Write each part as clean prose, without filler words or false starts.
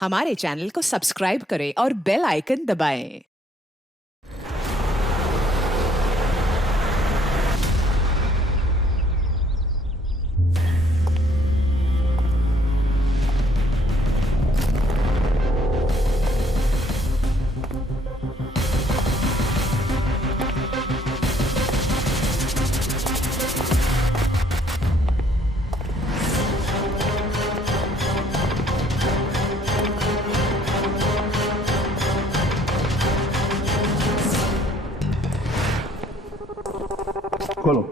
हमारे चैनल को सब्सक्राइब करें और बेल आइकन दबाएं। खोलो।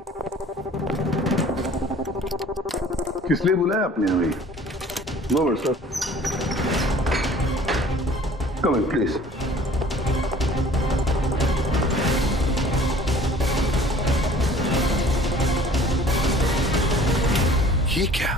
किस लिए बुलाया आपने हमें? No but sir, come in please. ये क्या?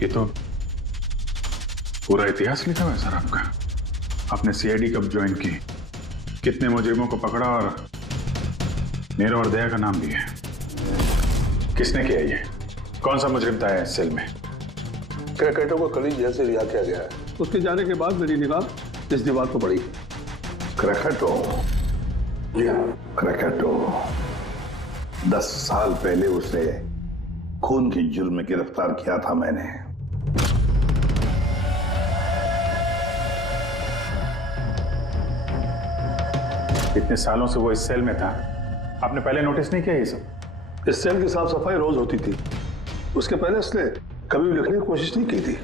ये तो पूरा इतिहास लिखा हुआ है सर आपका। आपने सीआईडी कब ज्वाइन की, कितने मुजरिमों को पकड़ा और मेरा और दया का नाम भी है। किसने किया ये? कौन सा मुजरिम था इस सेल में? क्रैकेटो को कल ही जेल से रिहा किया गया है। उसके जाने के बाद मेरी निगाह इस दीवार को पड़ी। क्रैकेटो? जी हाँ, क्रैकेटो 10 साल पहले उसे खून के जुर्म में गिरफ्तार किया था मैंने। इतने सालों से वो इस सेल में था, आपने पहले नोटिस नहीं किया ये सब? इस सेल की साफ सफाई रोज होती थी। उसके पहले उसने कभी भी लिखने की कोशिश नहीं की थी।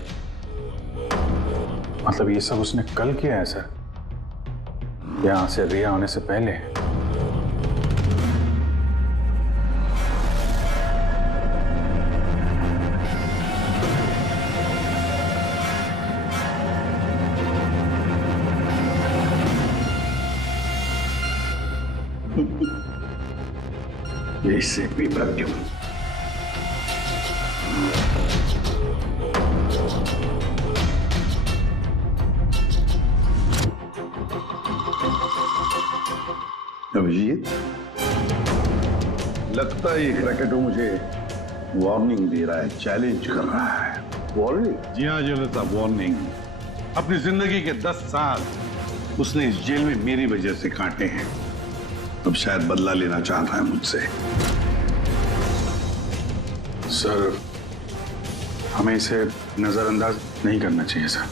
मतलब ये सब उसने कल किया है सर, यहां से रिहा होने से पहले? इससे भी प्रत्युम अभिजीत, लगता है ये क्रैकेटो मुझे वार्निंग दे रहा है, चैलेंज कर रहा है। वार्निंग? जी हाँ जलता, वार्निंग। अपनी जिंदगी के 10 साल उसने इस जेल में मेरी वजह से काटे हैं। अब शायद बदला लेना चाहता है मुझसे। सर, हमें इसे नजरअंदाज नहीं करना चाहिए सर।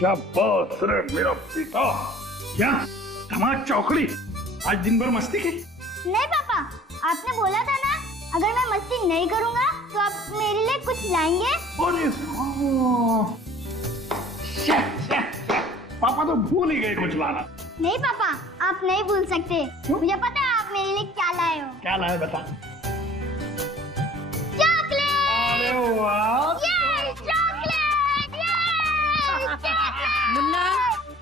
शाबाश रे मेरा पिता। क्या धमाक चौकड़ी, आज दिन भर मस्ती की? नहीं पापा, आपने बोला था ना अगर मैं मस्ती नहीं करूंगा तो आप मेरे लिए कुछ लाएंगे। अरे पापा तो भूल ही गए कुछ लाना। नहीं पापा, आप नहीं भूल सकते। मुझे पता है आप मेरे लिए क्या लाए हो। क्या लाए बता। चॉकलेट। अरे वाह, ये चॉकलेट, ये मुन्ना,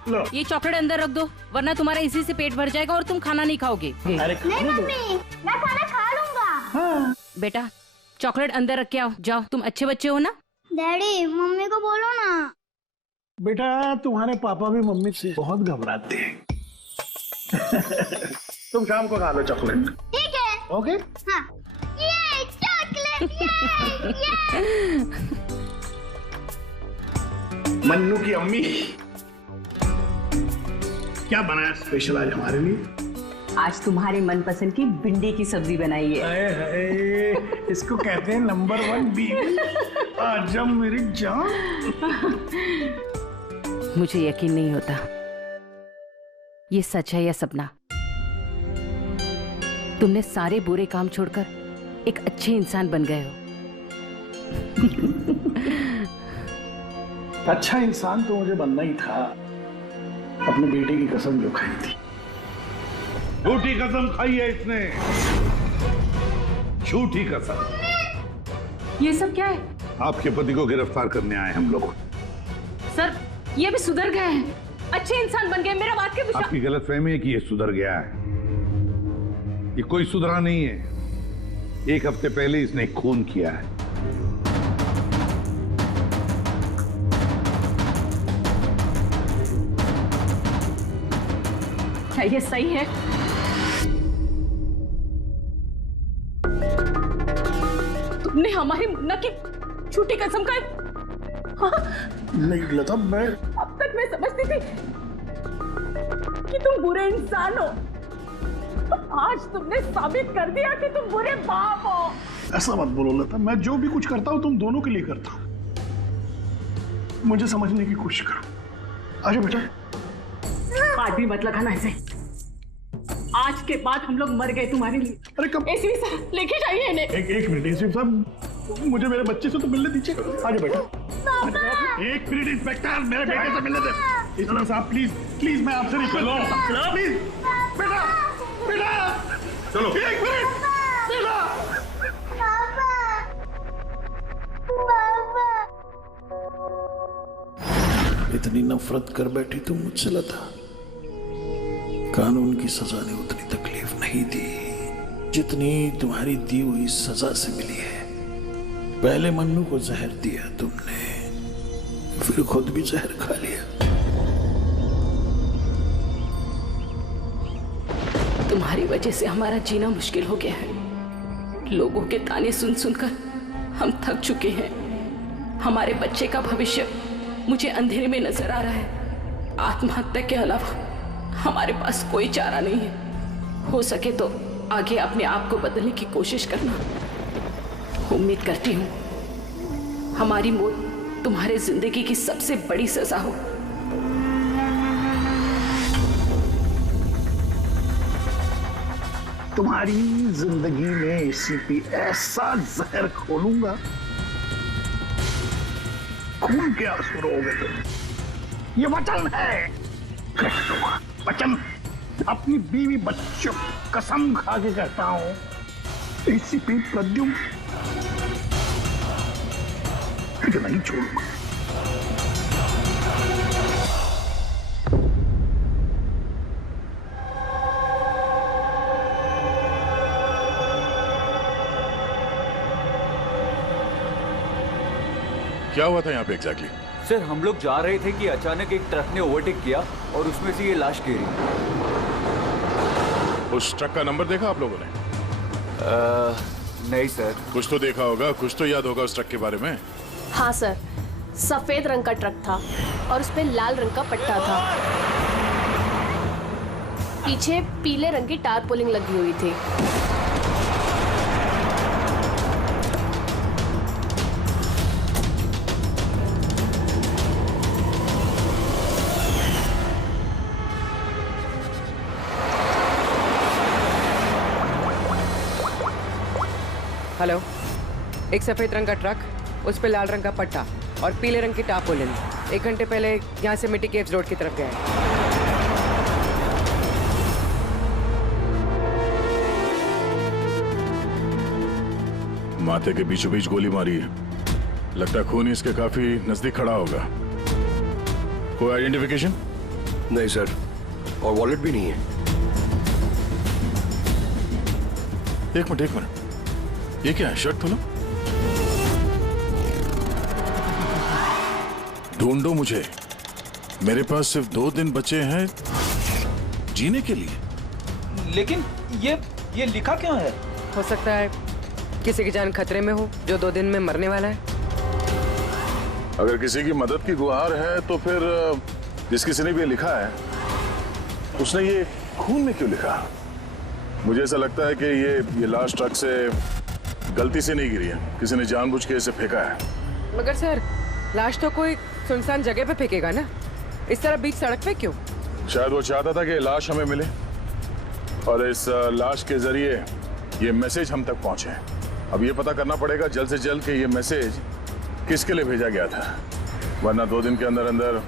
लो। ये चॉकलेट अंदर रख दो, वरना तुम्हारा इसी से पेट भर जाएगा और तुम खाना नहीं खाओगे। अरे नहीं मम्मी, मैं खाना खा लूंगा। हाँ। बेटा, चॉकलेट अंदर रख के आओ। जाओ, तुम अच्छे बच्चे हो ना। डैडी, मम्मी को बोलो ना। बेटा, तुम्हारे पापा भी मम्मी से बहुत घबराते हैं। तुम शाम को खा लो चॉकलेट। ठीक है। ओके? हाँ। ये चॉकलेट। मन्नू की अम्मी क्या बनाया स्पेशल आज हमारे लिए? आज तुम्हारे मनपसंद की भिंडी की सब्जी बनाई है। हाय हाय, इसको कहते हैं नंबर 1 बीवी। आजम मेरी जान। मुझे यकीन नहीं होता ये सच है या सपना। तुमने सारे बुरे काम छोड़कर एक अच्छे इंसान बन गए हो। अच्छा इंसान तो मुझे बनना ही था। अपने बेटे की कसम जो खाई थी, झूठी कसम खाई है इसने, झूठी कसम। ये सब क्या है? आपके पति को गिरफ्तार करने आए हम लोग। सर ये भी सुधर गए हैं, अच्छे इंसान बन गए, मेरा बात के विश्वास। आपकी गलतफहमी है कि ये सुधर गया है। ये कोई सुधरा नहीं है। 1 हफ्ते पहले इसने खून किया है। क्या ये सही है? तुमने हमारी मुन्ना की झूठी कसम खाई? हाँ? नहीं लता, मैं अब तक मैं समझती थी कि तुम बुरे इंसान हो। आज तुमने साबित कर दिया कि तुम बुरे बाप हो। ऐसा मत बोलो लता, मैं जो भी कुछ करता हूं तुम दोनों के लिए करता हूं। मुझे समझने की कोशिश करो। आजा बेटा। बात भी मत लगाना ऐसे। आज के बाद हम लोग मर गए तुम्हारे लिए। अरे कब? एसीपी साहब लेके जाइए इन्हें। एक मिनट एसीपी साहब, मुझे मेरे बच्चे से तो मिलने दीजिए। आजा बेटा। 1 मिनट इंस्पेक्टर, मेरे बेटे से मिलने दे। एसीपी साहब प्लीज प्लीज, मैं आपसे रिक्वेस्ट करता हूं प्लीज। बेटा बेटा चलो 1 मिनट बेटा। इतनी नफरत कर बैठी तुम मुझसे लता। कानून की सजा ने उतनी तकलीफ नहीं दी जितनी तुम्हारी दी हुई सजा से मिली है। पहले मन्नू को जहर दिया तुमने, फिर खुद भी जहर खा लिया। तुम्हारी वजह से हमारा जीना मुश्किल हो गया है। लोगों के ताने सुन सुनकर हम थक चुके हैं। हमारे बच्चे का भविष्य मुझे अंधेरे में नजर आ रहा है। आत्महत्या के अलावा हमारे पास कोई चारा नहीं है। हो सके तो आगे अपने आप को बदलने की कोशिश करना। उम्मीद करती हूँ हमारी मौत तुम्हारे जिंदगी की सबसे बड़ी सजा हो। तुम्हारी जिंदगी में एसीपी ऐसा जहर खोलूंगा, खून के आंसू रोगे तुम। ये वचन है, वचन। अपनी बीवी बच्चों कसम खा के कहता हूं, एसीपी प्रद्युम्न तुझे नहीं छोड़ूंगा। क्या हुआ था यहाँ पे एग्जैक्टली? सर हम लोग जा रहे थे कि अचानक एक ट्रक ने ओवरटेक किया और उसमें से ये लाश गिरी। उस ट्रक का नंबर देखा आप लोगों ने? नहीं सर। कुछ तो देखा होगा, कुछ तो याद होगा उस ट्रक के बारे में। हाँ सर, सफेद रंग का ट्रक था और उस पे लाल रंग का पट्टा था। पीछे पीले रंग की टारपोलिंग लगी हुई थी। हेलो, एक सफेद रंग का ट्रक, उस पे लाल रंग का पट्टा और पीले रंग की टारपोलिन 1 घंटे पहले यहाँ से मिट्टी केव्स रोड की तरफ गया है। माथे के बीचों बीच गोली मारी है। लगता है खून इसके काफी नजदीक खड़ा होगा। कोई आइडेंटिफिकेशन? नहीं सर, और वॉलेट भी नहीं है। एक मिनट, ये क्या है? शर्ट खोलो, ढूंढो मुझे। मेरे पास सिर्फ 2 दिन बचे हैं जीने के लिए। लेकिन ये लिखा क्यों है? हो सकता है किसी की जान खतरे में हो जो 2 दिन में मरने वाला है? अगर किसी की मदद की गुहार है तो फिर जिस किसी ने भी ये लिखा है उसने ये खून में क्यों लिखा? मुझे ऐसा लगता है कि ये लाश ट्रक से गलती से नहीं गिरी है, किसी ने जानबूझ के इसे फेंका है। मगर सर, लाश तो कोई सुनसान जगह पे फेंकेगा ना, इस तरह बीच सड़क पे क्यों? शायद वो चाहता था कि लाश हमें मिले और इस लाश के जरिए ये मैसेज हम तक पहुंचे। अब ये पता करना पड़ेगा जल्द से जल्द कि ये मैसेज किसके लिए भेजा गया था, वरना 2 दिन के अंदर अंदर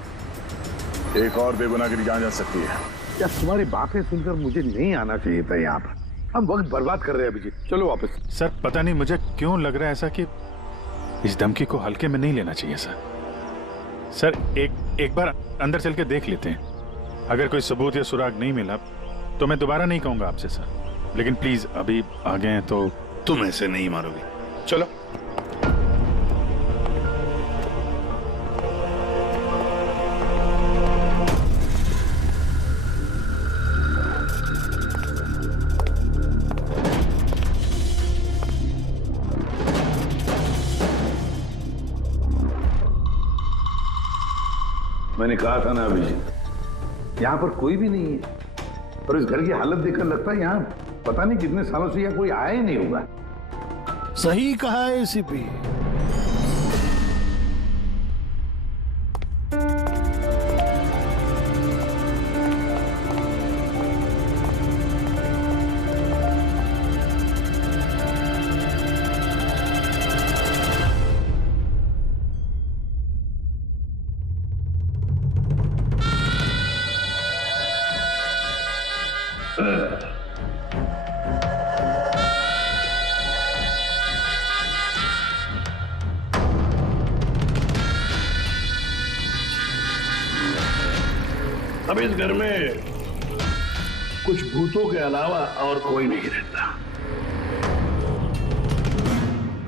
एक और बेगुनाह की जान जा सकती है। यार तुम्हारी बातें सुनकर मुझे नहीं आना चाहिए था यहाँ पर। हम वक्त बर्बाद कर रहे हैं अभिजीत, चलो वापस। सर पता नहीं मुझे क्यों लग रहा है ऐसा कि इस धमकी को हल्के में नहीं लेना चाहिए सर। सर एक बार अंदर चल के देख लेते हैं, अगर कोई सबूत या सुराग नहीं मिला तो मैं दोबारा नहीं कहूंगा आपसे सर, लेकिन प्लीज अभी आ गए हैं तो। तुम ऐसे नहीं मारोगे, चलो। मैंने कहा था ना अभिजीत, यहाँ पर कोई भी नहीं है और इस घर की हालत देखकर लगता है यहाँ पता नहीं कितने सालों से यहाँ कोई आया ही नहीं होगा। सही कहा है एसीपी। अब इस घर में कुछ भूतों के अलावा और कोई नहीं रहता।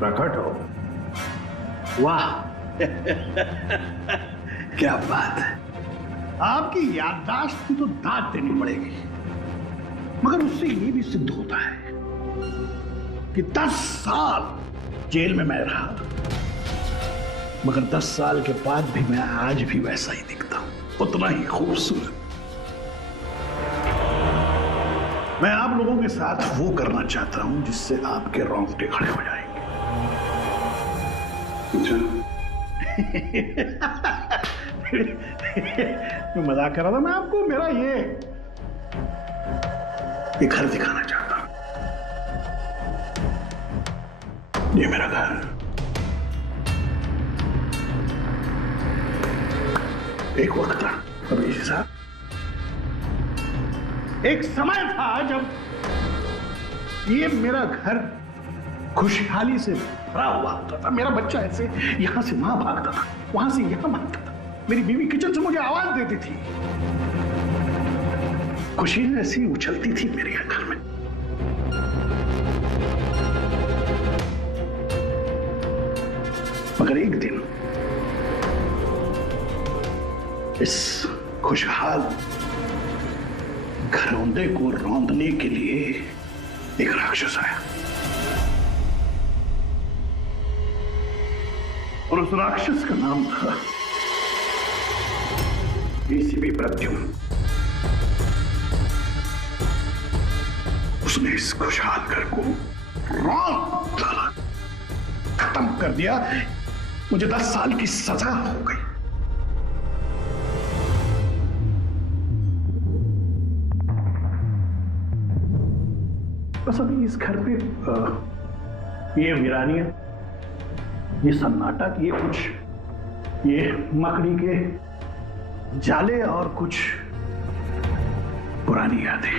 प्रकट हो। वाह क्या बात है, आपकी याददाश्त की तो दाद देनी पड़ेगी, मगर उससे ये भी सिद्ध होता है कि 10 साल जेल में मैं रहा, मगर 10 साल के बाद भी मैं आज भी वैसा ही दिखता हूं, उतना ही खूबसूरत। मैं आप लोगों के साथ वो करना चाहता हूं जिससे आपके रोंगटे खड़े हो जाएंगे। मैं मजाक कर रहा था, मैं आपको मेरा ये घर दिखाना चाहता हूं। ये मेरा घर, एक वक्त था अभी साहब, एक समय था जब ये मेरा घर खुशहाली से भरा हुआ होता था। मेरा बच्चा ऐसे यहां से वहां भागता था, वहां से यहां भागता था। मेरी बीवी किचन से मुझे आवाज देती थी, खुशी ऐसी उछलती थी मेरे घर में। मगर एक दिन इस खुशहाल घरौंदे को रौंदने के लिए एक राक्षस आया, और उस राक्षस का नाम था एसीपी प्रद्युम्न। उसने इस खुशहाल घर को रौंद डाला, खत्म कर दिया। मुझे 10 साल की सजा हो गई। बस अभी इस घर पे ये वीरानियां, ये सन्नाटा, ये कुछ ये मकड़ी के जाले और कुछ पुरानी यादें।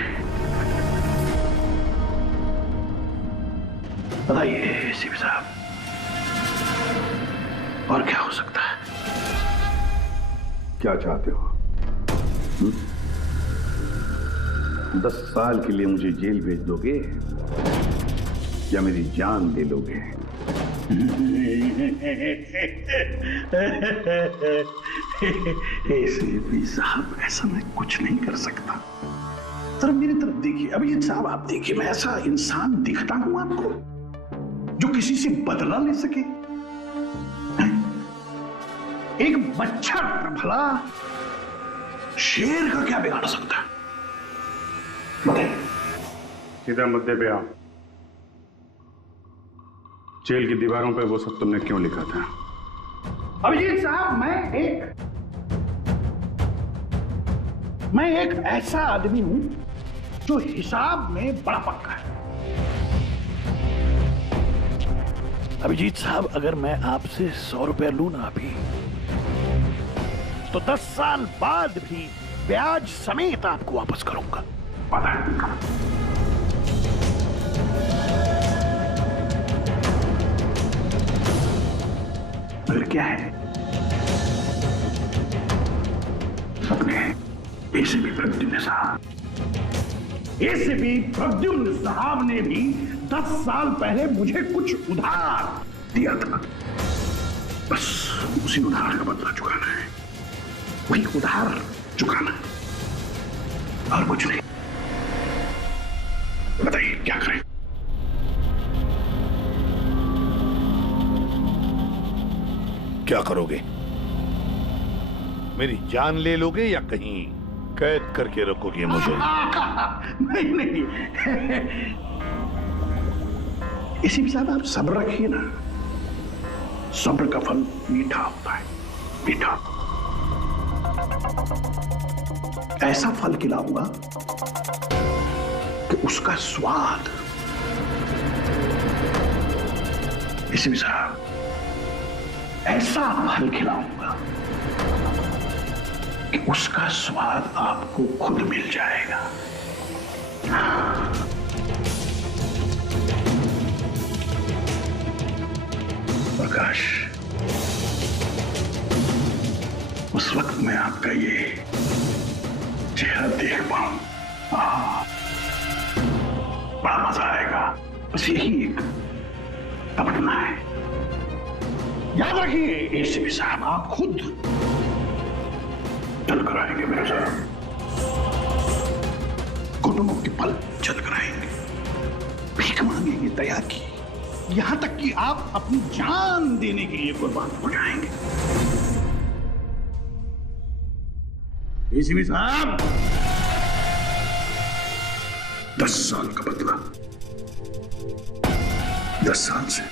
बताइए एसीपी साहब, और क्या हो सकता है? क्या चाहते हो? 10 साल के लिए मुझे जेल भेज दोगे या मेरी जान ले लोगे? एसीपी साहब, ऐसा मैं कुछ नहीं कर सकता। जरा मेरी तरफ देखिए। अभी साहब आप देखिए, मैं ऐसा इंसान दिखता हूं आपको? जो किसी से बदला ले सके? एक बच्चा भला शेर का क्या बिगाड़ सकता है? बताइए। सीधा मुद्दे पे आओ। जेल की दीवारों पे वो सब तुमने क्यों लिखा था? अभिजीत साहब, मैं एक ऐसा आदमी हूं जो हिसाब में बड़ा पक्का है। अभिजीत साहब, अगर मैं आपसे 100 रुपया लूं ना अभी, तो 10 साल बाद भी ब्याज समेत आपको वापस करूंगा। फिर क्या है? अपने एसीपी प्रद्युम्न साहब ने भी 10 साल पहले मुझे कुछ उधार दिया था। बस उसी उधार का बदला चुकाना है, वही उधार चुकाना है और कुछ नहीं। बताइए क्या करें? क्या करोगे? मेरी जान ले लोगे या कहीं कैद करके रखोगे मुझे? नहीं, एसीपी साहब, आप सब्र रखिए ना। सब्र का फल मीठा होता है, मीठा। ऐसा फल खिलाऊंगा कि उसका स्वाद, एसीपी साहब, ऐसा फल खिलाऊंगा कि उसका स्वाद आपको खुद मिल जाएगा। प्रकाश, उस वक्त मैं आपका ये चेहरा देख पाऊं, बड़ा मजा आएगा। बस यही एक तमन्ना है। याद रखिए एसीपी साहब, आप खुद चल कर आएंगे मेरे साथ, घुटनों के पल चल कर आएंगे, भीख मांगेंगे दया की, यहां तक कि आप अपनी जान देने के लिए कुर्बान हो जाएंगे। एसीपी साहब, 10 साल का बदला, 10 साल से।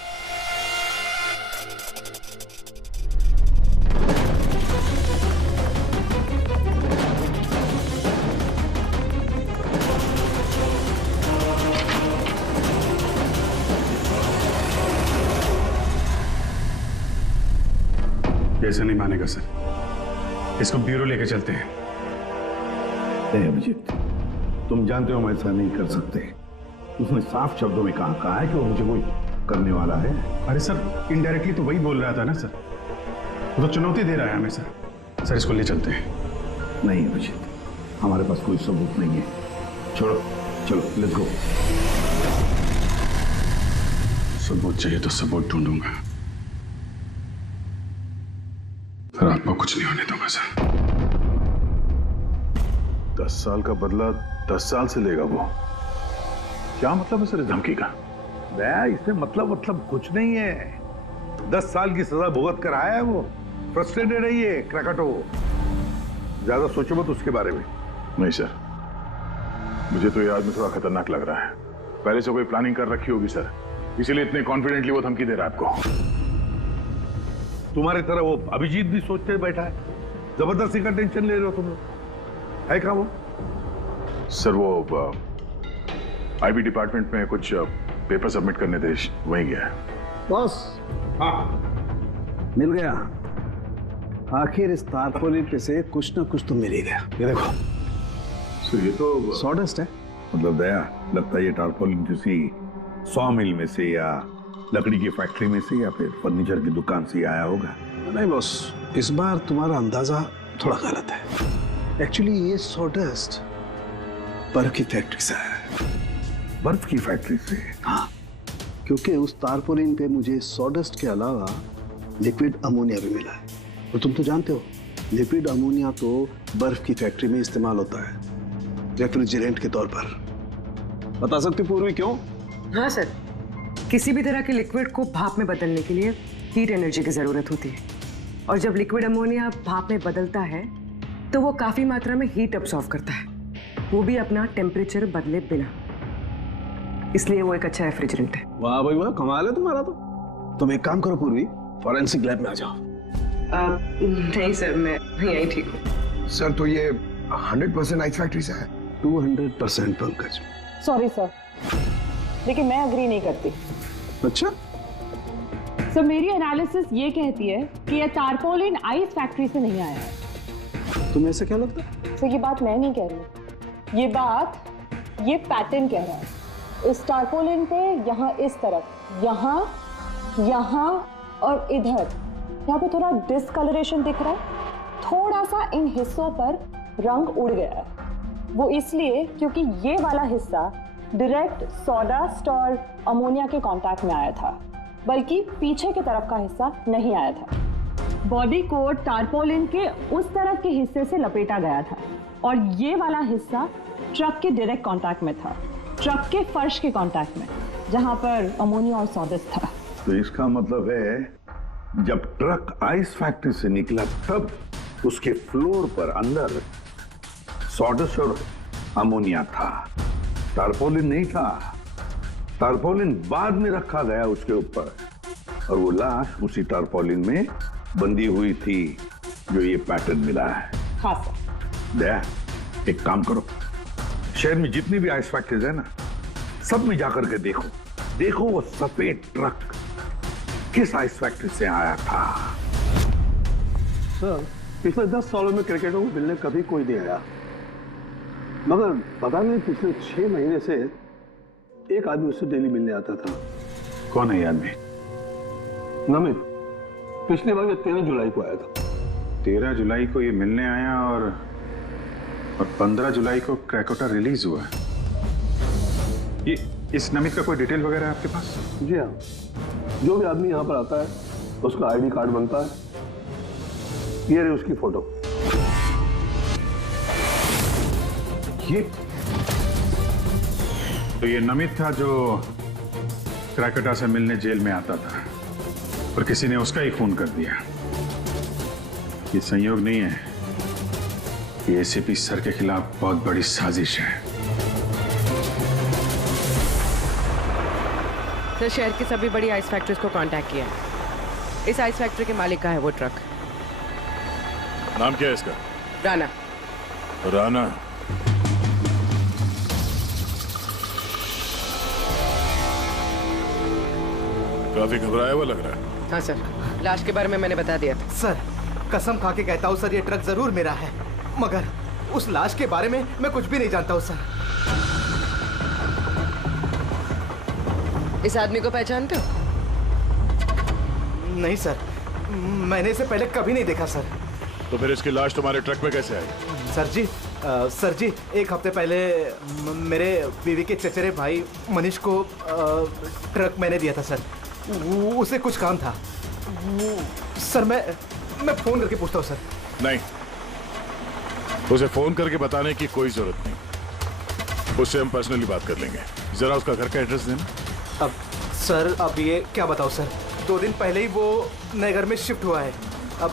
ऐसा नहीं मानेगा सर, इसको ब्यूरो लेके चलते हैं। अभिजीत, तुम जानते हो हम ऐसा नहीं कर सकते। उसने साफ शब्दों में कहा है कि वो मुझे कोई करने वाला है। अरे सर, इनडायरेक्टली तो वही बोल रहा था ना सर, वो तो चुनौती दे रहा है हमें सर। सर, इसको ले चलते हैं। नहीं अभिजीत, हमारे पास कोई सबूत नहीं है। छोड़ो, चलो लेट्स गो। सबूत चाहिए तो सबूत ढूंढूंगा, फिर आपको कुछ नहीं होने दूंगा सर। 10 साल का बदला 10 साल से लेगा वो? क्या मतलब है सर इस धमकी का? इससे मतलब कुछ नहीं है। 10 साल की सजा भुगत कर आया है वो। फ्रस्ट्रेटेड है ये क्रैकटो। ज्यादा सोचो मत उसके बारे में। नहीं सर, मुझे तो ये आदमी थोड़ा खतरनाक लग रहा है। पहले से कोई प्लानिंग कर रखी होगी सर, इसीलिए इतने कॉन्फिडेंटली वो धमकी दे रहा है आपको। तुम्हारी तरह वो अभिजीत भी सोचते बैठा है। जबरदस्ती का टेंशन ले रहे हो तुम लोग। है क्या वो? सर वो आईबी डिपार्टमेंट में कुछ पेपर सबमिट करने थे, वहीं गया है। बॉस, हाँ मिल गया। आखिर इस तारपोलिन पे से कुछ ना कुछ तो मिल ही गया। ये देखो सर, ये तो सॉडस्ट है। मतलब दया, लगता है ये टारपोलिन किसी सॉ मिल में से या लकड़ी की फैक्ट्री में से या फिर फर्नीचर की दुकान से आया होगा। नहीं बॉस, इस बार तुम्हारा अंदाजा थोड़ा गलत है। एक्चुअली ये सॉडस्ट बर्फ की फैक्ट्री से है। बर्फ की फैक्ट्री से? हाँ, क्योंकि उस तारपोलिन पे मुझे सॉडस्ट के अलावा लिक्विड अमोनिया भी मिला है। और तुम तो जानते हो, लिक्विड अमोनिया तो बर्फ की फैक्ट्री में इस्तेमाल होता है रेफ्रिजरेंट के तौर पर। बता सकते पूर्वी क्यों? हाँ सर, किसी भी तरह के लिक्विड को भाप में बदलने के लिए हीट एनर्जी की जरूरत होती है, और जब लिक्विड अमोनिया भाप में बदलता है तो वो काफी मात्रा में हीट अब्सॉर्ब करता है, वो भी अपना टेम्परेचर बदले बिना। इसलिए वो एक अच्छा रेफ्रिजरेंट है। वाह भाई वाह, कमाल है तुम्हारा तो। तुम एक काम करो पूर्वी, फॉरेंसिक लैब में आ जाओ। नहीं सर, मैं यहीं ठीक हूँ। सर तो ये 100% आइस फैक्ट्री से है? 200% पंकज। सॉरी सर, लेकिन मैं अग्री नहीं करती। अच्छा? सर मेरी एनालिसिस ये कहती है कि ये टारपोलिन आइस फैक्ट्री से नहीं आया है। तुम्हें ऐसा क्या लगता है? सर ये बात मैं नहीं कह रही, ये बात ये पैटर्न कह रहा है। इस टारपोलिन पे यहाँ इस तरफ, यहाँ और इधर, यहाँ पे थोड़ा डिस्कलरेशन दिख रहा है। थोड़ा सा इन हिस्सों पर रंग उड़ गया है। वो इसलिए क्योंकि ये वाला हिस्सा डायरेक्ट सॉडास्ट और अमोनिया के कांटेक्ट में आया था, बल्कि पीछे की तरफ का हिस्सा नहीं आया था। बॉडी को टारपोलिन के उस तरफ के हिस्से से लपेटा गया था और ये वाला हिस्सा ट्रक के डायरेक्ट कांटेक्ट में था, ट्रक के फर्श के कांटेक्ट में, जहां पर अमोनिया और सॉडस्ट था। तो इसका मतलब है जब ट्रक आइस फैक्ट्री से निकला तब उसके फ्लोर पर अंदर सॉडस्ट और अमोनिया था, टारपोलिन नहीं था। टारपोलिन बाद में रखा गया उसके ऊपर और वो लाश उसी टारपोलिन में बंधी हुई थी जो ये पैटर्न मिला है। हाँ सर। दया, एक काम करो, शहर में जितनी भी आइस फैक्ट्रीज है ना, सब में जाकर के देखो वो सफेद ट्रक किस आइस फैक्ट्री से आया था। सर पिछले 10 सालों में क्रिकेटरों को मिलने कभी कोई नहीं आया, मगर पता नहीं पिछले 6 महीने से एक आदमी उससे डेली मिलने आता था। कौन है ये आदमी? नमित। पिछले बार 13 जुलाई को आया था। 13 जुलाई को ये मिलने आया और 15 जुलाई को क्रैकोटा रिलीज हुआ। ये इस नमित का कोई डिटेल वगैरह है आपके पास? जी हाँ, जो भी आदमी यहाँ पर आता है उसका आईडी कार्ड बनता है, ये रही उसकी फोटो। ये तो ये नमित था जो क्रैकोटा से मिलने जेल में आता था और किसी ने उसका ही खून कर दिया। ये संयोग नहीं है, ये एसीपी सर के खिलाफ बहुत बड़ी साजिश है। सर शहर की सभी बड़ी आइस फैक्ट्रीज को कांटेक्ट किया है। इस आइस फैक्ट्री के मालिक का है वो ट्रक। नाम क्या है इसका? राणा। राणा? काफी घबराया हुआ लग रहा है। हाँ सर, लाश के बारे में मैंने बता दिया था। सर कसम खा के कहता हूँ सर, ये ट्रक जरूर मेरा है, मगर उस लाश के बारे में मैं कुछ भी नहीं जानता हूँ सर। इस आदमी को पहचानते हो? नहीं सर, मैंने इसे पहले कभी नहीं देखा सर। तो फिर इसकी लाश तुम्हारे ट्रक में कैसे आई? सर जी, एक हफ्ते पहले मेरे बीवी के चचेरे भाई मनीष को ट्रक मैंने दिया था सर। उसे कुछ काम था सर। मैं फोन करके पूछता हूँ सर। नहीं, उसे फोन करके बताने की कोई जरूरत नहीं, उससे हम पर्सनली बात कर लेंगे। जरा उसका घर का एड्रेस देना। अब सर, अब ये क्या बताओ सर, 2 दिन पहले ही वो नए घर में शिफ्ट हुआ है। अब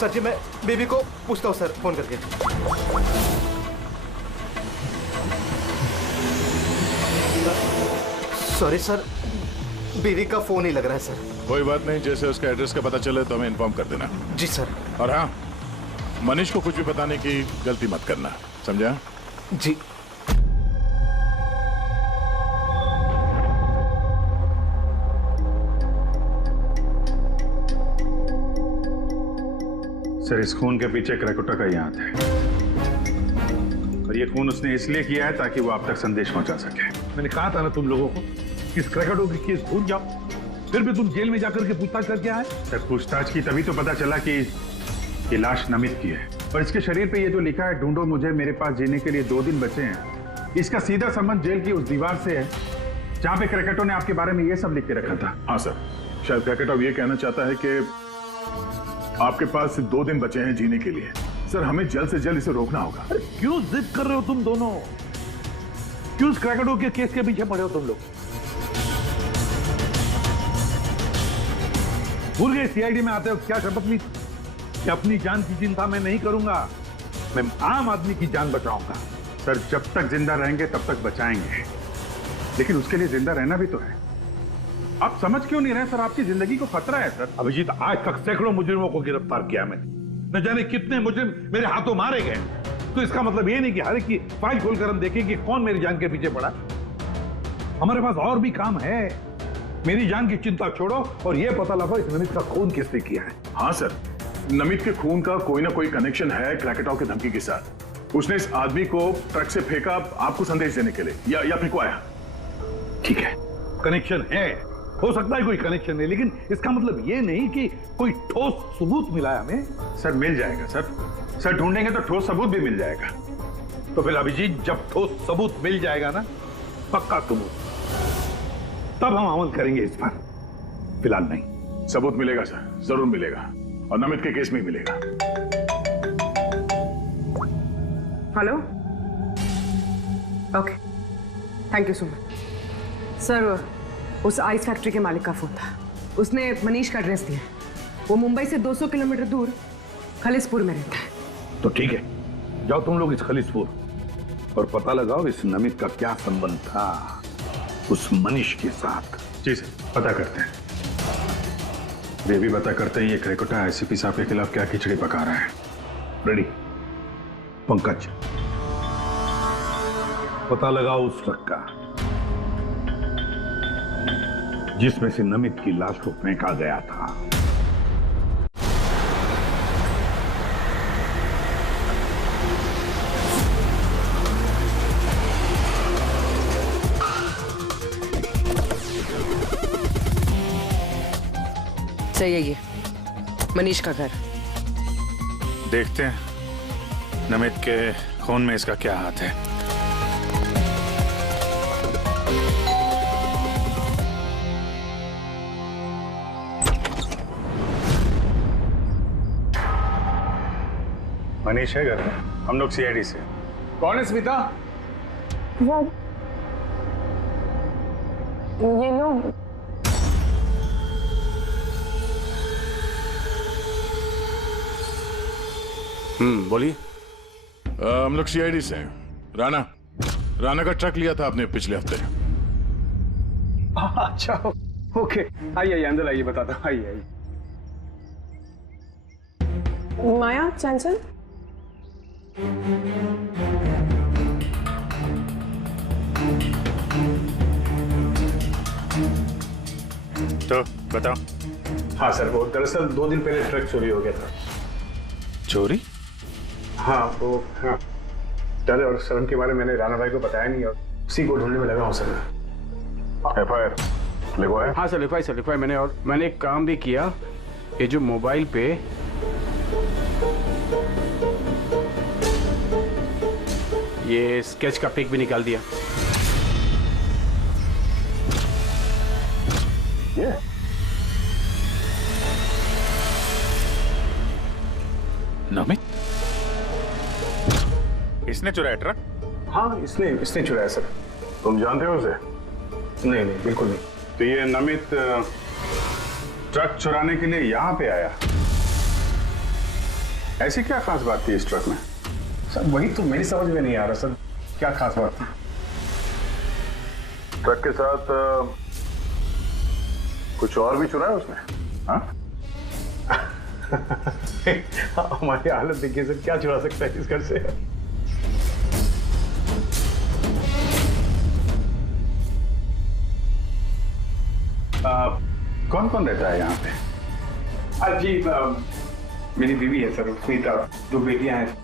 सर जी, मैं बीबी को पूछता हूँ सर फोन करके। सॉरी सर, बीवी का फोन ही लग रहा है सर। कोई बात नहीं, जैसे उसका एड्रेस का पता चले तो हमें इन्फॉर्म कर देना। जी सर। और हाँ, मनीष को कुछ भी बताने की गलती मत करना, समझा? जी। सर इस खून के पीछे क्रैकोटा का ही हाथ है और ये खून उसने इसलिए किया है ताकि वो आप तक संदेश पहुंचा सके। मैंने कहा था ना तुम लोगों को, इस क्रैकोटा की केस भूल जाओ, फिर भी तुम जेल में जाकर के पूछताछ करके आए। सर पूछताछ की तभी तो पता चला कि ये लाश नमित की है और इसके शरीर पे ये जो लिखा है, ढूंढो मुझे, मेरे पास जीने के लिए 2 दिन बचे हैं, इसका सीधा संबंध जेल की उस दीवार से है जहां पे क्रैकोटा ने आपके बारे में ये सब लिख के रखा था। हाँ सर, शायद क्रैकोटा ये कहना चाहता है कि आपके पास 2 दिन बचे हैं जीने के लिए। सर हमें जल्द से जल्द इसे रोकना होगा। अरे क्यों जिद कर रहे हो तुम दोनों? क्यों इस क्रैकोटा के केस के पीछे पड़े हो तुम लोग? भूल गए सीआईडी में आते हो क्या शपथ ली कि अपनी जान की चिंता मैं नहीं करूंगा, मैं आम आदमी की जान बचाऊंगा। सर जब तक जिंदा रहेंगे तब तक बचाएंगे, लेकिन उसके लिए जिंदा रहना भी तो है। आप समझ क्यों नहीं रहे सर? आपकी जिंदगी को खतरा है सर। अभिजीत, आज तक सैकड़ों मुजरिमों को गिरफ्तार किया मैंने, न जाने कितने मुजरिम मेरे हाथों मारे गए। तो इसका मतलब ये नहीं कि हर एक की फाइल खोलकर हम देखें कि कौन मेरी जान के पीछे पड़ा। हमारे पास और भी काम है। मेरी जान की चिंता छोड़ो और ये पता लगाओ इस नमित का खून किसने किया है। हाँ सर, नमित के खून का कोई ना कोई कनेक्शन है क्रैकेटॉ की धमकी के साथ। उसने इस आदमी को ट्रक से फेंका आपको संदेश देने के लिए, या फेंकवाया। ठीक है, कनेक्शन है, हो सकता है कोई कनेक्शन है, लेकिन इसका मतलब ये नहीं कि कोई ठोस सबूत मिला है हमें। सर मिल जाएगा सर ढूंढेंगे तो ठोस सबूत भी मिल जाएगा। तो फिर अभिजीत, जब ठोस सबूत मिल जाएगा ना, पक्का सबूत, तब हम अमल करेंगे इस पर, फिलहाल नहीं। सबूत मिलेगा सर, जरूर मिलेगा, और नमित के केस में ही मिलेगा। Hello, okay, thank you so much sir. उस आइस फैक्ट्री के मालिक का फोन था, उसने मनीष का एड्रेस दिया। वो मुंबई से 200 किलोमीटर दूर खलिसपुर में रहता है। तो ठीक है, जाओ तुम लोग इस खलिसपुर और पता लगाओ इस नमित का क्या संबंध था उस मनीष के साथ। जी सर, पता करते हैं। वे भी पता करते हैं ये क्रैकेटॉ आईसीपी साहब के खिलाफ क्या खिचड़ी पका रहा है। रेडी? पंकज, पता लगाओ उस ट्रक का जिसमें से नमित की लाश को फेंका गया था। सही है, ये मनीष का घर। देखते हैं नमित के खून में इसका क्या हाथ है। मनीष है घर में, हम लोग सीआईडी से। कौन है स्मिता? ये लोग बोलिए। हम लोग सीआईडी से हैं। राणा का ट्रक लिया था आपने पिछले हफ्ते। अच्छा, ओके, आइए अंदर आइए, बताता हूँ, आइए। माया, चंचल, तो बताओ। हाँ सर, वो दरअसल 2 दिन पहले ट्रक चोरी हो गया था। चोरी? हाँ, वो हाँ, डर और शर्म के बारे में मैंने राणा भाई को बताया नहीं और उसी को ढूंढने में लगा हूँ सर। एफआईआर लिखवाया? हाँ सर, लिखवाया मैंने, और मैंने एक काम भी किया। ये जो मोबाइल पे ये स्केच का पिक भी निकाल दिया। ये नमित इसने चुराया ट्रक? हाँ, इसने चुराया सर। तुम जानते हो उसे? नहीं, बिल्कुल नहीं। तो ये नमित ट्रक चुराने के लिए यहाँ पे आया, ऐसी क्या खास बात थी इस ट्रक में? सर वही तो मेरी समझ में नहीं आ रहा सर, क्या खास बात थी? ट्रक के साथ कुछ और भी चुराया उसने? हाँ? हमारी हालत देखिए सर, क्या चुरा सकता है इस घर से? कौन कौन रहता है यहाँ पे? जी, मेरी बीवी है सर, स्मिता, 2 बेटियां हैं,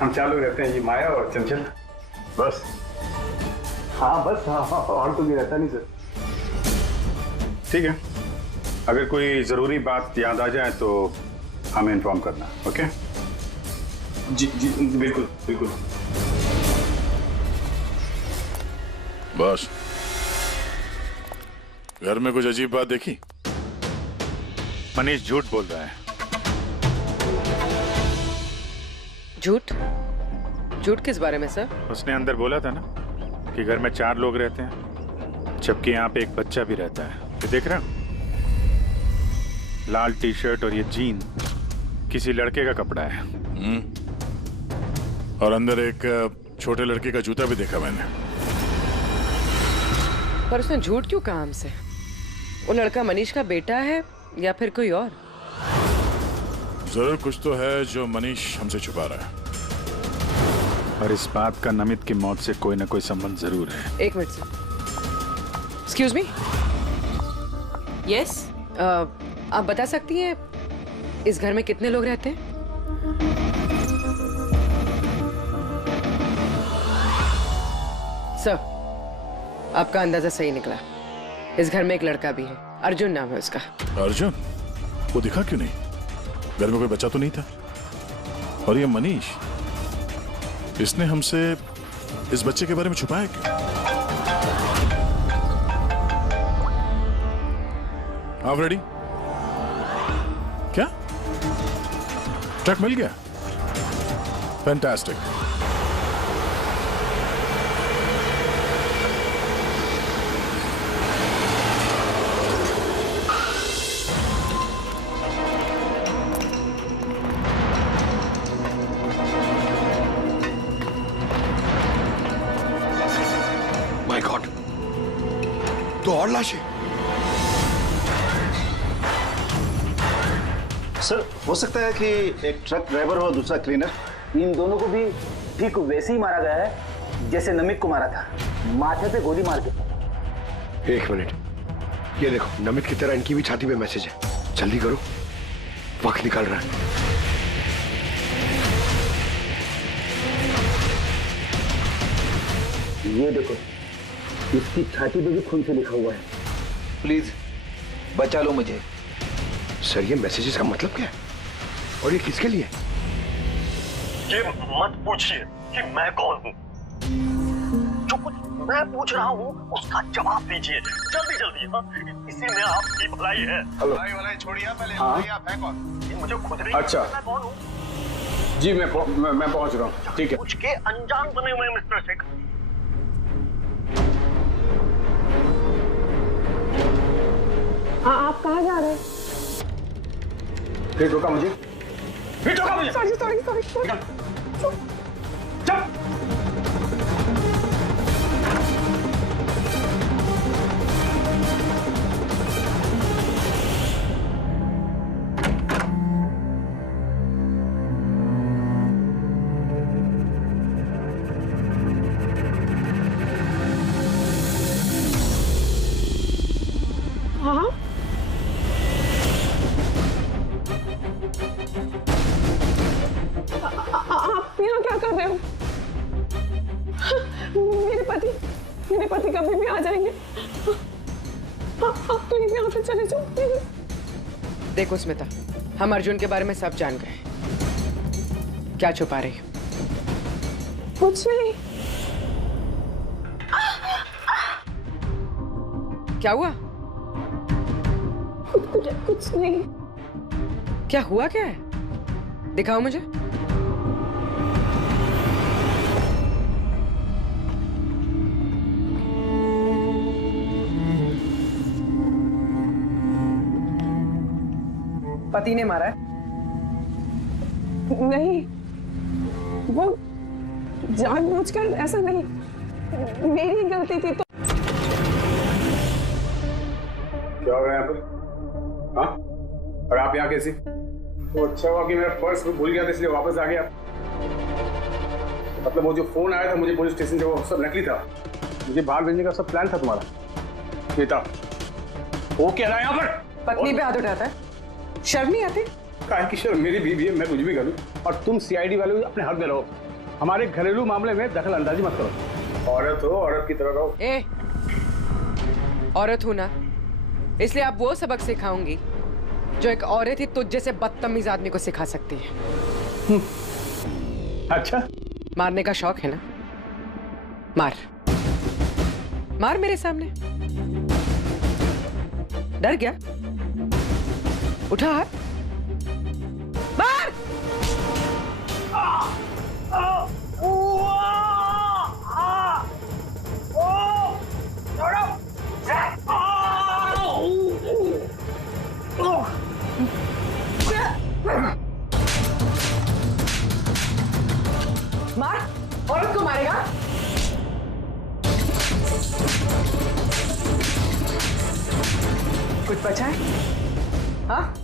हम 4 लोग रहते हैं, ये माया और चंचल। बस? हाँ बस, हाँ, और तो नहीं रहता नहीं सर। ठीक है, अगर कोई जरूरी बात याद आ जाए तो हमें इन्फॉर्म करना। ओके? जी बिल्कुल बिल्कुल। बस, घर में कुछ अजीब बात देखी? मनीष झूठ बोल रहा है। झूठ किस बारे में सर? उसने अंदर बोला था ना कि घर में 4 लोग रहते हैं, जबकि यहाँ पे एक बच्चा भी रहता है। ये देख रहे हो? लाल टी शर्ट और ये जीन किसी लड़के का कपड़ा है। और अंदर एक छोटे लड़के का जूता भी देखा मैंने। पर उसने झूठ क्यों कहा हमसे? वो लड़का मनीष का बेटा है या फिर कोई और? जरूर कुछ तो है जो मनीष हमसे छुपा रहा है। और इस बात का नमित की मौत से कोई ना कोई संबंध जरूर है। एक minute sir. Excuse me. Yes. आप बता सकती हैं इस घर में कितने लोग रहते हैं? सर, आपका अंदाजा सही निकला। इस घर में एक लड़का भी है, अर्जुन नाम है उसका। अर्जुन? वो दिखा क्यों नहीं? घर में कोई बच्चा तो नहीं था। और ये मनीष, इसने हमसे इस बच्चे के बारे में छुपाया क्यों? आप रेडी? क्या ट्रक मिल गया? फैंटास्टिक। माय गॉड, तो और लाशें। सर, हो सकता है कि एक ट्रक ड्राइवर और दूसरा क्लीनर, इन दोनों को भी ठीक वैसे ही मारा गया है जैसे नमित को मारा था, माथे पे गोली मार के। एक मिनट, ये देखो, नमित की तरह इनकी भी छाती पे मैसेज है। जल्दी करो, वक्त निकल रहा है। ये देखो, इसकी छाती पे भी खून से लिखा हुआ है, प्लीज बचा लो मुझे। सर, ये मैसेजेस का मतलब क्या है और ये किसके लिए? ये मत पूछिए कि मैं कौन हूँ। जो कुछ मैं पूछ रहा हूँ उसका जवाब दीजिए जल्दी जल्दी। हाँ, इसी में आपकी भलाई है। भलाई छोड़िए पहले। आप हैं कौन? ये मुझे खुद नहीं अच्छा, मैं कौन हूँ? जी मैं पहुंच रहा हूँ। ठीक है। कुछ के अनजान बने हुए मिस्टर शेखर। आप कहाँ जा रहे हैं? फिर रोका मुझे। सॉरी। हाँ, आप यहाँ क्या कर रहे हो? मेरे पति कभी भी आ जाएंगे। आप प्लीज यहाँ से चले जाओ प्लीज। देखो स्मिता, हम अर्जुन के बारे में सब जान गए। क्या छुपा रही? कुछ नहीं। क्या हुआ? कुछ नहीं। क्या हुआ? क्या है? दिखाओ मुझे। पति ने मारा है? नहीं, वो जानबूझकर ऐसा नहीं, मेरी गलती थी। तो क्या हो रहा है यहाँ पर? हाँ? और आप यहाँ कैसी? तो अच्छा हुआ कि मेरा पर्स भूल गया था इसलिए वापस आ गया। मतलब वो जो फोन आया था मुझे पुलिस स्टेशन से, वो सब नकली था। मुझे बाहर भेजने का सब प्लान था तुम्हारा। ये था वो क्या रहा है यहाँ पर? पत्नी पे हाथ उठाता है, शर्म नहीं आती? काहे की शर्म? मेरी बीवी है, मैं कुछ भी करूँ। और तुम सीआईडी वाले अपने हक में रहो, हमारे घरेलू मामले में दखल अंदाजी मत करो। औरत हो, औरत की तरह रहो। ए, औरत हूं ना, इसलिए आप वो सबक सिखाऊंगी जो एक औरत ही तुझ जैसे बदतमीज आदमी को सिखा सकती है। अच्छा, मारने का शौक है ना? मार मार मेरे सामने। डर गया? उठा हाथ, मार। मार, औरत को मारेगा? कुछ बचा है? हाँ?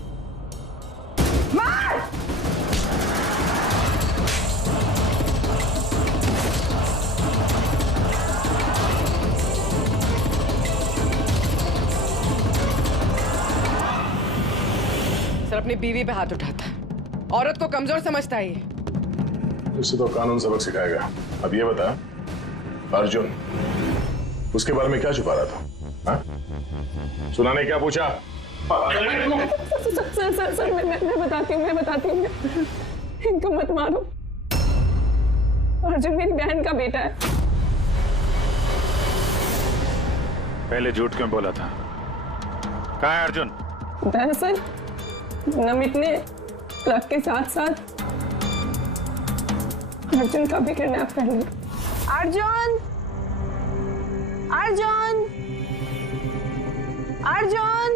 मार! सर अपनी बीवी पे हाथ उठाता है, औरत को कमजोर समझता है ये। उसे तो कानून सबक सिखाएगा। अब ये बता, अर्जुन उसके बारे में क्या छुपा रहा था? हा? सुना ने क्या पूछा? सर मैं बताती हूँ इनको मत मारो। अर्जुन मेरी बहन का बेटा है। पहले झूठ क्यों बोला था? कहाँ है अर्जुन? दरअसल नमित ने ट्रक के साथ साथ अर्जुन का भी किडनैप कर लिया। अर्जुन! अर्जुन! अर्जुन!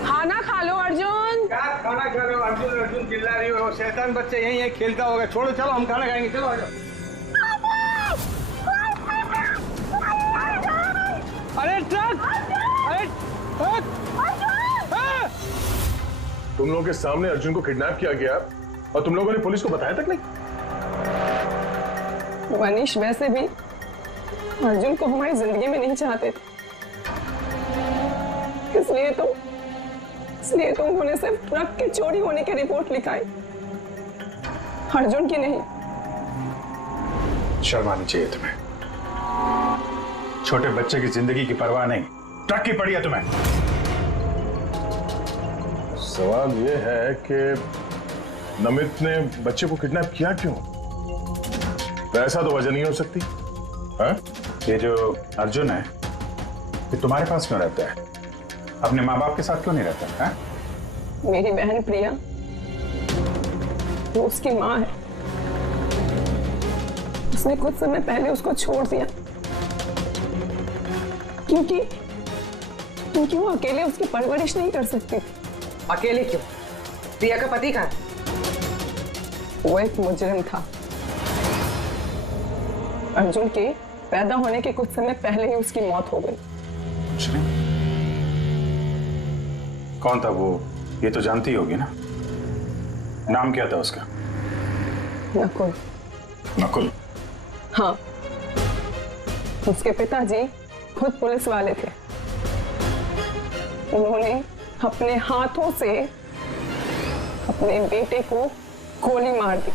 खाना खा लो अर्जुन। क्या खाना खा रहे हो? अर्जुन अर्जुन चिल्ला रही हो। शैतान बच्चे यहीं यहीं खेलता होगा। छोड़ो, चलो हम खाना खाएंगे। चलो आ जाओ। अरे ट्रक! अरे ट्रक! तुम लोगों के सामने अर्जुन को किडनैप किया गया और तुम लोगों ने पुलिस को बताया तक नहीं? मनीष वैसे भी अर्जुन को हमारी जिंदगी में नहीं चाहते थे, इसलिए तो उन्होंने सिर्फ ट्रक के चोरी होने की रिपोर्ट लिखाई, अर्जुन की नहीं। शर्म आनी चाहिए तुम्हें। छोटे बच्चे की जिंदगी की परवाह नहीं, ट्रक की पड़ी है तुम्हें। सवाल ये है कि नमित ने बच्चे को किडनैप किया क्यों? ऐसा तो वजह नहीं हो सकती। हाँ? ये जो अर्जुन है ये तुम्हारे पास क्यों रहता है? अपने माँ बाप के साथ क्यों नहीं रहता है? मेरी बहन प्रिया वो उसकी माँ है, उसने कुछ समय पहले उसको छोड़ दिया क्योंकि वो अकेले उसकी परवरिश नहीं कर सकती थी। अकेले क्यों? प्रिया का पति कहाँ है? वो एक मुजरिम था। अर्जुन के पैदा होने के कुछ समय पहले ही उसकी मौत हो गई। कौन था वो? ये तो जानती होगी ना। नाम क्या था उसका? नकुल। नकुल? हाँ, उसके पिताजी खुद पुलिस वाले थे। उन्होंने अपने हाथों से अपने बेटे को गोली मार दी।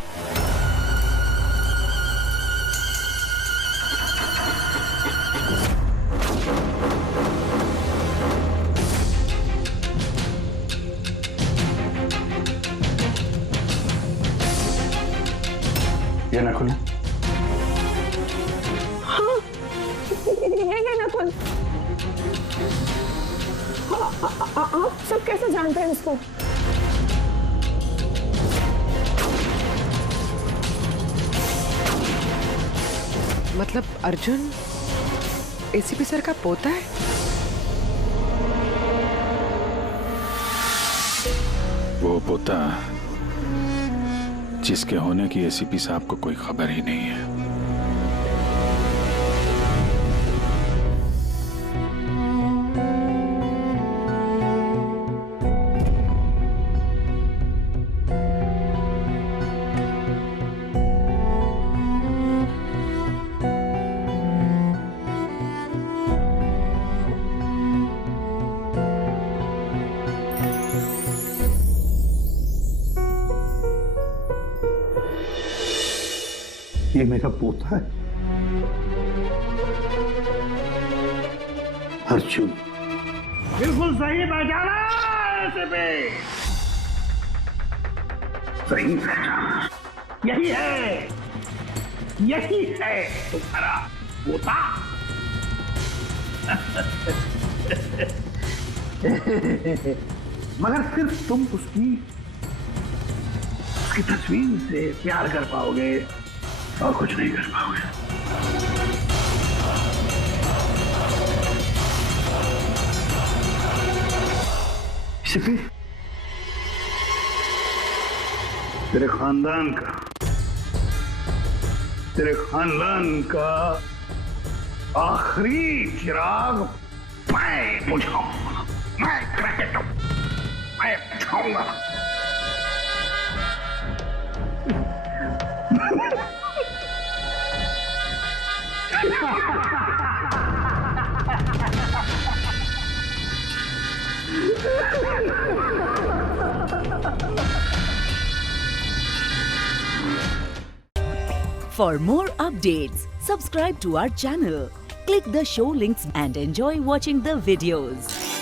ये नकुल है? हाँ, ये नकुल। आप सब कैसे जानते हैं इसको? मतलब अर्जुन एसीपी सर का पोता है? वो पोता जिसके होने की एसीपी साहब को कोई खबर ही नहीं है। ये मेरा पोता है अर्जुन। बिल्कुल सही पहचाना एसीपी। सही पहचाना। यही है तुम्हारा पोता। मगर सिर्फ तुम उसकी तस्वीर से प्यार कर पाओगे और कुछ नहीं कर पाओगे। छिपी तेरे खानदान का आखिरी चिराग मैं बुझाऊंगा, मैं बुझाऊंगा। For more updates, subscribe to our channel, click the show links and enjoy watching the videos.